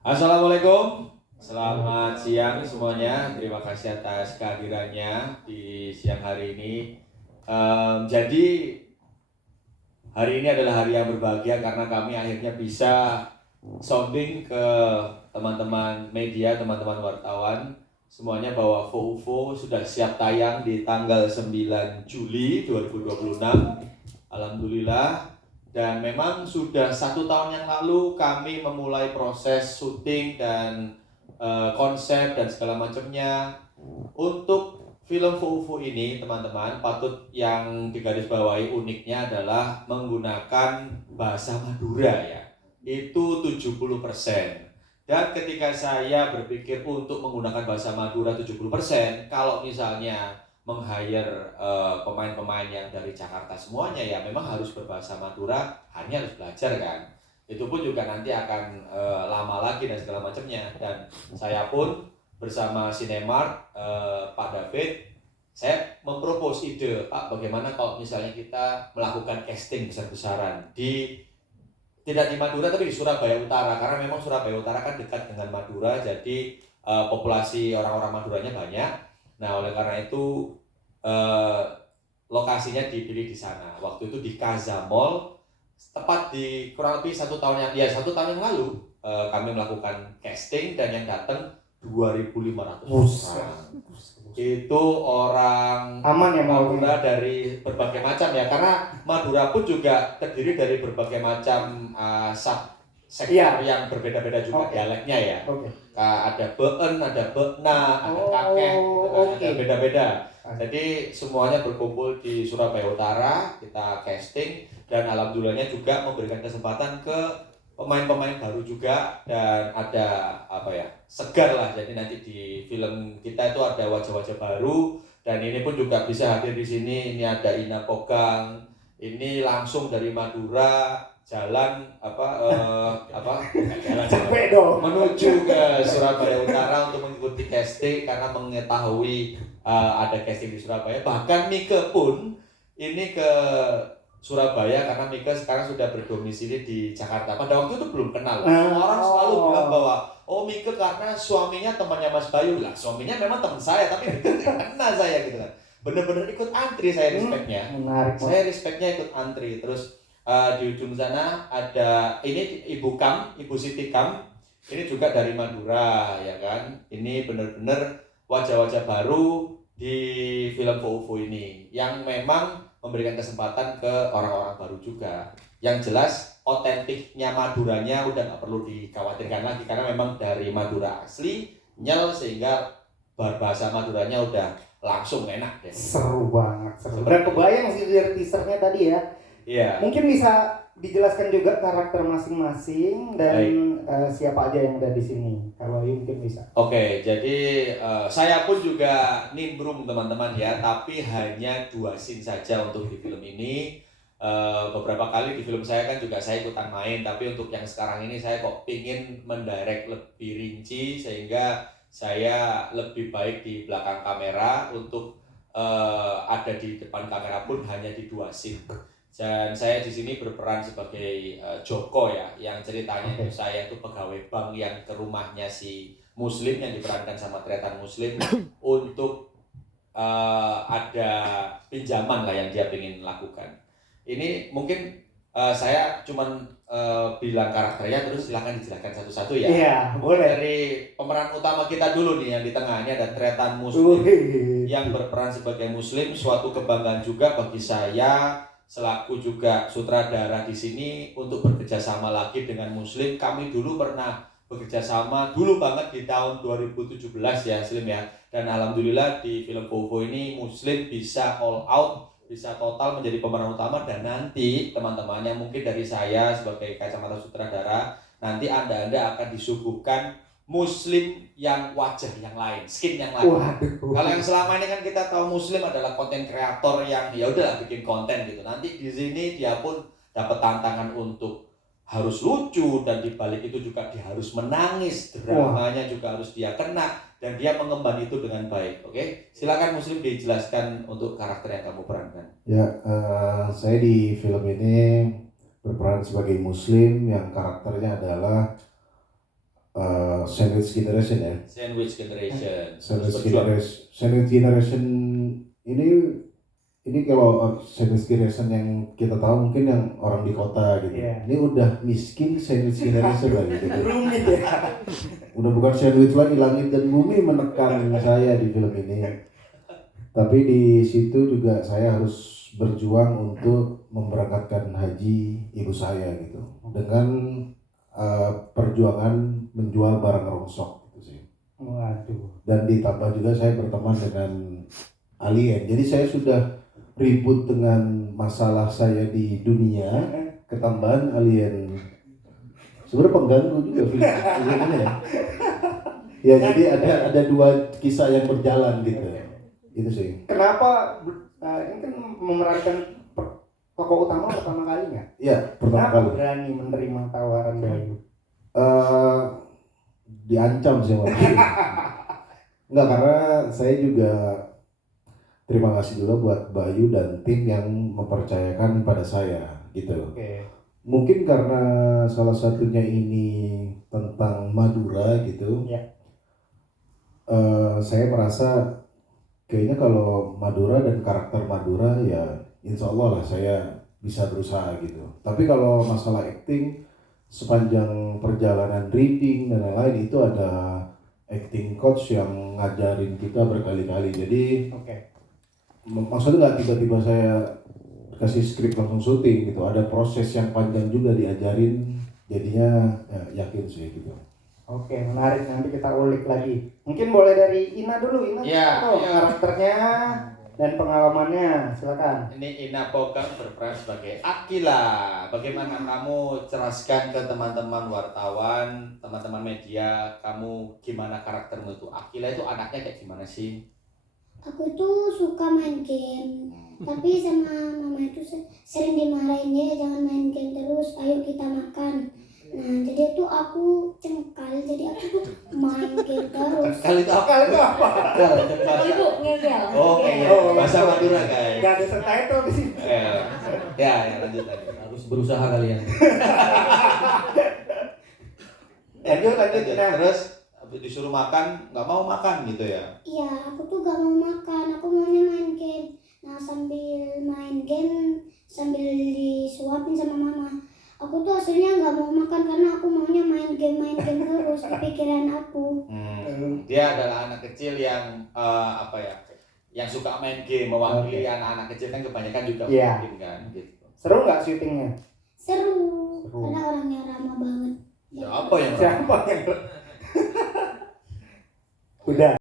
Assalamualaikum, selamat siang semuanya. Terima kasih atas kehadirannya di siang hari ini. Jadi hari ini adalah hari yang berbahagia karena kami akhirnya bisa sounding ke teman-teman media, teman-teman wartawan semuanya bahwa FOUFO sudah siap tayang di tanggal 9 Juli 2026. Alhamdulillah. Dan memang sudah 1 tahun yang lalu kami memulai proses syuting dan konsep dan segala macamnya. Untuk film FOUFO ini teman-teman, patut yang digarisbawahi uniknya adalah menggunakan bahasa Madura ya. Itu 70%. Dan ketika saya berpikir untuk menggunakan bahasa Madura 70%, kalau misalnya meng-hire pemain-pemain yang dari Jakarta semuanya ya memang harus berbahasa Madura, hanya harus belajar kan. Itu pun juga nanti akan lama lagi dan segala macamnya. Dan saya pun bersama Cinemark, Pak David, saya mempropos ide, Pak, bagaimana kalau misalnya kita melakukan casting besar-besaran tidak di Madura tapi di Surabaya Utara, karena memang Surabaya Utara kan dekat dengan Madura, jadi populasi orang-orang Maduranya banyak. Nah, oleh karena itu lokasinya dipilih di sana. Waktu itu di Kaza Mall, tepat di kurang lebih 1 tahun yang lalu kami melakukan casting dan yang datang 2.500 orang. Itu orang aman ya Madura dari berbagai macam ya, karena Madura pun juga terdiri dari berbagai macam sektor yang berbeda-beda juga dialeknya ya. Ada Beun, ada Beuna, ada Kakek, ada beda-beda. Jadi semuanya berkumpul di Surabaya Utara, kita casting dan alhamdulillahnya juga memberikan kesempatan ke pemain-pemain baru juga, dan ada segar lah. Jadi nanti di film kita itu ada wajah-wajah baru, dan ini pun juga bisa hadir di sini. Ini ada Ina Pogang, ini langsung dari Madura jalan menuju ke Surabaya Utara untuk mengikuti casting karena mengetahui ada casting di Surabaya. Bahkan Mike pun ini ke Surabaya karena Mika sekarang sudah berdomisili di Jakarta. Pada waktu itu belum kenal. Orang selalu bilang bahwa Mika karena suaminya temannya Mas Bayu. Lah, suaminya memang teman saya tapi tidak kenal saya gitu kan. Bener-bener ikut antri saya respectnya. Saya respectnya ikut antri. Terus di ujung sana ada ini Ibu Siti Kam. Ini juga dari Madura ya kan. Ini bener-bener wajah-wajah baru di film FOUFO ini yang memang memberikan kesempatan ke orang-orang baru juga. Yang jelas otentiknya Maduranya udah nggak perlu dikhawatirkan lagi karena memang dari Madura asli nyel, sehingga berbahasa Maduranya udah langsung enak deh. Seru banget, seru. Dan kebayang sih dari teasernya tadi ya. Iya. Mungkin bisa dijelaskan juga karakter masing-masing dan siapa aja yang ada di sini. Kalau mungkin bisa. Oke, jadi saya pun juga nimbrung teman-teman ya, tapi hanya 2 scene saja untuk di film ini. Beberapa kali di film saya kan juga saya ikutan main, tapi untuk yang sekarang ini saya kok pingin mendirect lebih rinci sehingga saya lebih baik di belakang kamera. Untuk ada di depan kamera pun hanya di 2 scene. Dan saya di sini berperan sebagai Joko ya, yang ceritanya itu saya itu pegawai bank yang ke rumahnya si Muslim yang diperankan sama Tretan Muslim untuk ada pinjaman lah yang dia ingin lakukan. Ini mungkin saya cuman bilang karakternya, terus silahkan dijelaskan satu-satu ya. Iya, boleh. Dari pemeran utama kita dulu nih, yang di tengah ini ada Tretan Muslim yang berperan sebagai Muslim. Suatu kebanggaan juga bagi saya selaku juga sutradara di sini untuk bekerja sama lagi dengan Muslim. Kami dulu pernah bekerja sama dulu banget di tahun 2017 ya Slim ya. Dan alhamdulillah di film FOUFO ini Muslim bisa all out, bisa total menjadi pemeran utama. Dan nanti teman-temannya mungkin dari saya sebagai kacamata sutradara, nanti anda akan disuguhkan Muslim yang wajah yang lain, skin yang lain. Kalau yang selama ini kan kita tahu Muslim adalah konten kreator yang ya udah bikin konten gitu. Nanti di sini dia pun dapat tantangan untuk harus lucu, dan di balik itu juga dia harus menangis, dramanya juga harus dia kena, dan dia mengemban itu dengan baik. Oke, silakan Muslim dijelaskan untuk karakter yang kamu perankan. Ya, saya di film ini berperan sebagai Muslim yang karakternya adalah sandwich generation ya. Sandwich generation. Sandwich Terus berjuang. generation, sandwich generation ini kalau sandwich generation yang kita tahu mungkin yang orang di kota gitu. Iya. Ini udah miskin sandwich generation lagi gitu. Rumit ya. Udah bukan sandwich lagi, langit dan bumi menekan saya di film ini. Tapi di situ juga saya harus berjuang untuk memberangkatkan haji ibu saya gitu. Dengan perjuangan menjual barang rongsok gitu sih. Waduh. Dan ditambah juga saya berteman dengan alien. Jadi saya sudah ribut dengan masalah saya di dunia, ketambahan alien. Sebenarnya pengganggu juga film ini ya. Ya jadi ada dua kisah yang berjalan gitu. Itu sih. Kenapa ini kan memerankan tokoh utama pertama kalinya? Iya, pertama Kenapa kali. berani menerima tawaran Bayu? Diancam sih waktu itu. Enggak, karena saya juga terima kasih juga buat Bayu dan tim yang mempercayakan pada saya gitu. Oke. Mungkin karena salah satunya ini tentang Madura gitu. Ya. Saya merasa kayaknya kalau Madura dan karakter Madura ya insya Allah lah saya bisa berusaha gitu. Tapi kalau masalah acting sepanjang perjalanan reading dan lain-lain itu ada acting coach yang ngajarin kita berkali-kali. Jadi Oke. maksudnya nggak tiba-tiba saya kasih skrip langsung syuting gitu. Ada proses yang panjang juga diajarin. Jadinya ya, yakin sih gitu. Oke, menarik, nanti kita ulik lagi. Mungkin boleh dari Ina dulu. Ina Iya, tahu iya. karakternya dan pengalamannya, silakan. Ini Ina Pogam berperan sebagai Akila. Bagaimana kamu ceraskan ke teman-teman wartawan, teman-teman media, kamu gimana karaktermu itu? Akila itu anaknya kayak gimana sih? Aku tuh suka main game, tapi sama mama itu sering dimarahin, ya jangan main game terus, ayo kita makan. Nah jadi tuh aku cengkal, jadi aku tuh main game terus. Kali itu apa? Kali itu apa? Itu ngegel. Oh, iya. Bahasa Madura guys. Gak ada subtitle di sini. Ya, lanjut lagi. Harus berusaha kalian. Lanjut, Ina. Terus disuruh makan, nggak mau makan gitu ya? Iya, aku tuh gak mau makan, aku maunya main game. Nah sambil main game, sambil disuapin sama mama, aku tuh aslinya gak mau makan karena aku maunya main game terus di pikiran aku. Dia adalah anak kecil yang yang suka main game, mewakili anak-anak kecil kan kebanyakan juga Iya. game kan gitu. Seru nggak syutingnya? Seru, Seru. karena orangnya ramah banget. Siapa yang Siapa yang udah